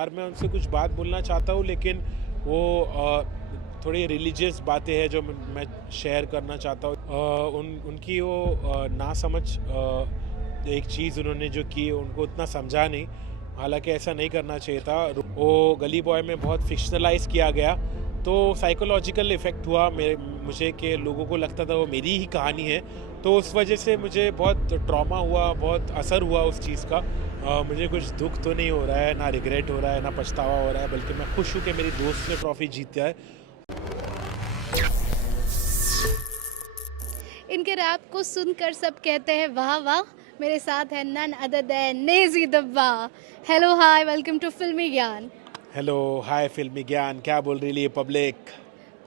बाहर मैं उनसे कुछ बात बोलना चाहता हूँ, लेकिन वो थोड़ी रिलीजियस बातें हैं जो मैं शेयर करना चाहता हूँ। उनकी वो ना समझ एक चीज़ उन्होंने जो की उनको उतना समझा नहीं, हालांकि ऐसा नहीं करना चाहिए था। वो गली बॉय में बहुत फिक्शनलाइज किया गया, तो साइकोलॉजिकल इफ़ेक्ट हुआ मुझे कि लोगों को लगता था वो मेरी ही कहानी है, तो उस वजह से मुझे बहुत ट्रॉमा हुआ, बहुत असर हुआ उस चीज़ का। मुझे कुछ दुख तो नहीं हो रहा है, ना रिग्रेट हो रहा है, ना पछतावा हो रहा है, बल्कि मैं खुश हूँ कि मेरी दोस्त ने ट्रॉफ़ी जीता है। इनके रैप को सुनकर सब कहते हैं वाह वाह। मेरे साथ है नन अदर देन नेजी दब्बा। Hello hi, welcome to Filmy Gyaan. Hello, हाय फिल्मी ज्ञान, क्या बोल रही है पब्लिक?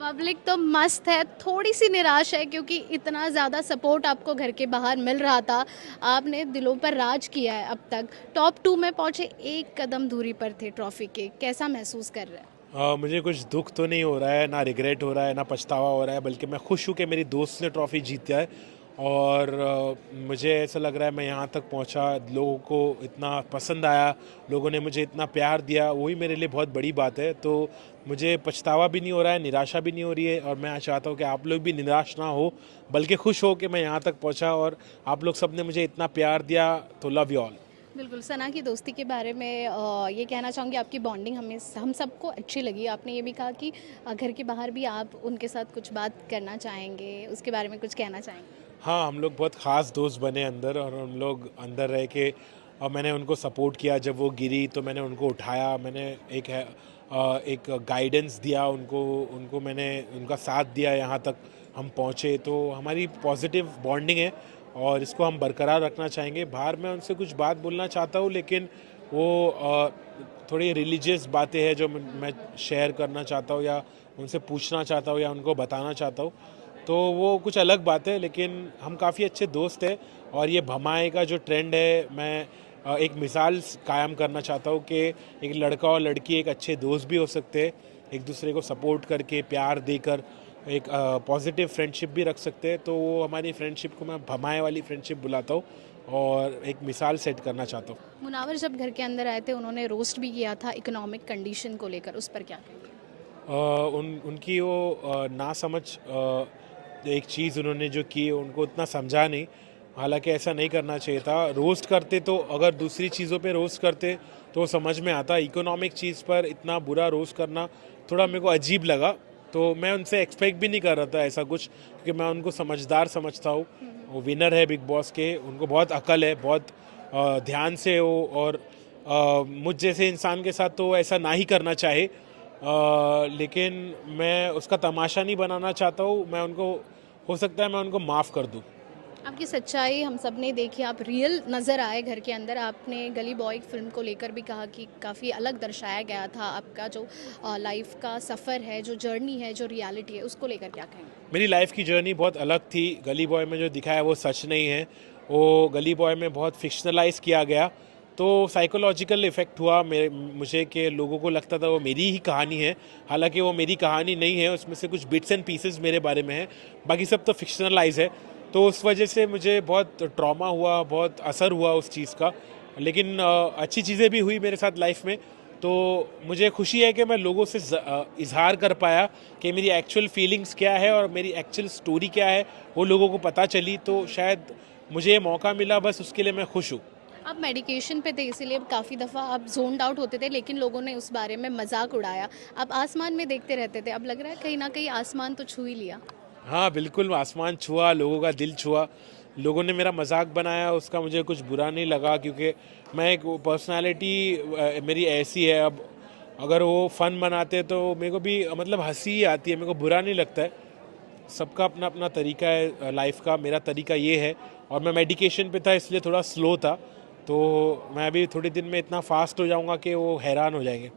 पब्लिक तो मस्त है, थोड़ी सी निराश है क्योंकि इतना ज़्यादा सपोर्ट आपको घर के बाहर मिल रहा था। आपने दिलों पर राज किया है, अब तक टॉप 2 में पहुंचे, एक कदम दूरी पर थे ट्रॉफी के। कैसा महसूस कर रहे हैं? मुझे कुछ दुख तो नहीं हो रहा है, ना रिग्रेट हो रहा है, ना पछतावा हो रहा है, बल्कि मैं खुश हूँ कि मेरी दोस्त ने ट्रॉफ़ी जीता है। और मुझे ऐसा लग रहा है मैं यहाँ तक पहुँचा, लोगों को इतना पसंद आया, लोगों ने मुझे इतना प्यार दिया, वही मेरे लिए बहुत बड़ी बात है। तो मुझे पछतावा भी नहीं हो रहा है, निराशा भी नहीं हो रही है, और मैं चाहता हूँ कि आप लोग भी निराश ना हो, बल्कि खुश हो कि मैं यहाँ तक पहुँचा और आप लोग सब ने मुझे इतना प्यार दिया। तो लव यू ऑल। बिल्कुल, सना की दोस्ती के बारे में ये कहना चाहूँगी, आपकी बॉन्डिंग हमें हम सबको अच्छी लगी। आपने ये भी कहा कि घर के बाहर भी आप उनके साथ कुछ बात करना चाहेंगे, उसके बारे में कुछ कहना चाहेंगे? हाँ, हम लोग बहुत ख़ास दोस्त बने अंदर, और हम लोग अंदर रह के और मैंने उनको सपोर्ट किया। जब वो गिरी तो मैंने उनको उठाया, मैंने एक गाइडेंस दिया उनको, उनको मैंने उनका साथ दिया, यहाँ तक हम पहुँचे। तो हमारी पॉजिटिव बॉन्डिंग है और इसको हम बरकरार रखना चाहेंगे। बाहर मैं उनसे कुछ बात बोलना चाहता हूँ, लेकिन वो थोड़ी रिलीजियस बातें हैं जो मैं शेयर करना चाहता हूँ, या उनसे पूछना चाहता हूँ, या उनको बताना चाहता हूँ। तो वो कुछ अलग बात है, लेकिन हम काफ़ी अच्छे दोस्त हैं। और ये भमाए का जो ट्रेंड है, मैं एक मिसाल कायम करना चाहता हूँ कि एक लड़का और लड़की एक अच्छे दोस्त भी हो सकते हैं, एक दूसरे को सपोर्ट करके, प्यार देकर एक पॉजिटिव फ्रेंडशिप भी रख सकते हैं। तो वो हमारी फ्रेंडशिप को मैं भमाए वाली फ्रेंडशिप बुलाता हूँ और एक मिसाल सेट करना चाहता हूँ। मुनावर जब घर के अंदर आए थे, उन्होंने रोस्ट भी किया था इकोनॉमिक कंडीशन को लेकर, उस पर क्या कहेंगे? उनकी वो ना समझ एक चीज़ उन्होंने जो की उनको उतना समझा नहीं, हालांकि ऐसा नहीं करना चाहिए था। रोस्ट करते तो, अगर दूसरी चीज़ों पे रोस्ट करते तो समझ में आता। इकोनॉमिक चीज़ पर इतना बुरा रोस्ट करना थोड़ा मेरे को अजीब लगा। तो मैं उनसे एक्सपेक्ट भी नहीं कर रहा था ऐसा कुछ, क्योंकि मैं उनको समझदार समझता हूँ। वो विनर है बिग बॉस के, उनको बहुत अकल है, बहुत ध्यान से वो, और मुझ जैसे इंसान के साथ तो ऐसा ना ही करना चाहे। लेकिन मैं उसका तमाशा नहीं बनाना चाहता हूँ। मैं उनको, हो सकता है मैं उनको माफ़ कर दूँ। आपकी सच्चाई हम सब ने देखी, आप रियल नज़र आए घर के अंदर। आपने गली बॉय फिल्म को लेकर भी कहा कि काफ़ी अलग दर्शाया गया था। आपका जो लाइफ का सफ़र है, जो जर्नी है, जो रियलिटी है, उसको लेकर क्या कहेंगे? मेरी लाइफ की जर्नी बहुत अलग थी। गली बॉय में जो दिखाया वो सच नहीं है। वो गली बॉय में बहुत फिक्शनलाइज किया गया, तो साइकोलॉजिकल इफ़ेक्ट हुआ मुझे कि लोगों को लगता था वो मेरी ही कहानी है, हालांकि वो मेरी कहानी नहीं है। उसमें से कुछ बिट्स एंड पीसेस मेरे बारे में है, बाकी सब तो फिक्शनलाइज है। तो उस वजह से मुझे बहुत ट्रॉमा हुआ, बहुत असर हुआ उस चीज़ का। लेकिन अच्छी चीज़ें भी हुई मेरे साथ लाइफ में। तो मुझे खुशी है कि मैं लोगों से इजहार कर पाया कि मेरी एक्चुअल फीलिंग्स क्या है और मेरी एक्चुअल स्टोरी क्या है, वो लोगों को पता चली। तो शायद मुझे ये मौका मिला, बस उसके लिए मैं खुश हूँ। आप मेडिकेशन पे थे, इसीलिए काफ़ी दफ़ा आप जोन्ड आउट होते थे, लेकिन लोगों ने उस बारे में मजाक उड़ाया। आप आसमान में देखते रहते थे, अब लग रहा है कहीं ना कहीं आसमान तो छू ही लिया। हाँ बिल्कुल, आसमान छुआ, लोगों का दिल छुआ। लोगों ने मेरा मजाक बनाया, उसका मुझे कुछ बुरा नहीं लगा, क्योंकि मैं एक पर्सनालिटी मेरी ऐसी है। अब अगर वो फ़न बनाते तो मेरे को भी मतलब हंसी ही आती है, मेरे को बुरा नहीं लगता है। सबका अपना अपना तरीका है लाइफ का, मेरा तरीका ये है। और मैं मेडिकेशन पे था, इसलिए थोड़ा स्लो था। तो मैं अभी थोड़े दिन में इतना फास्ट हो जाऊंगा कि वो हैरान हो जाएंगे।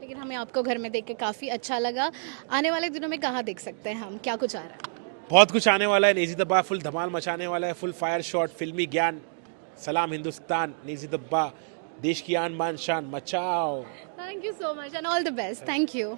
लेकिन हमें आपको घर में देख के काफ़ी अच्छा लगा। आने वाले दिनों में कहाँ देख सकते हैं हम, क्या कुछ आ रहा है? बहुत कुछ आने वाला है। नेजी दब्बा फुल धमाल मचाने वाला है, फुल फायर शॉट, फिल्मी ज्ञान, सलाम हिंदुस्तान, नेजी दब्बा, देश की आन बान शान मचाओ। Thank you so much and all the best. Thank you.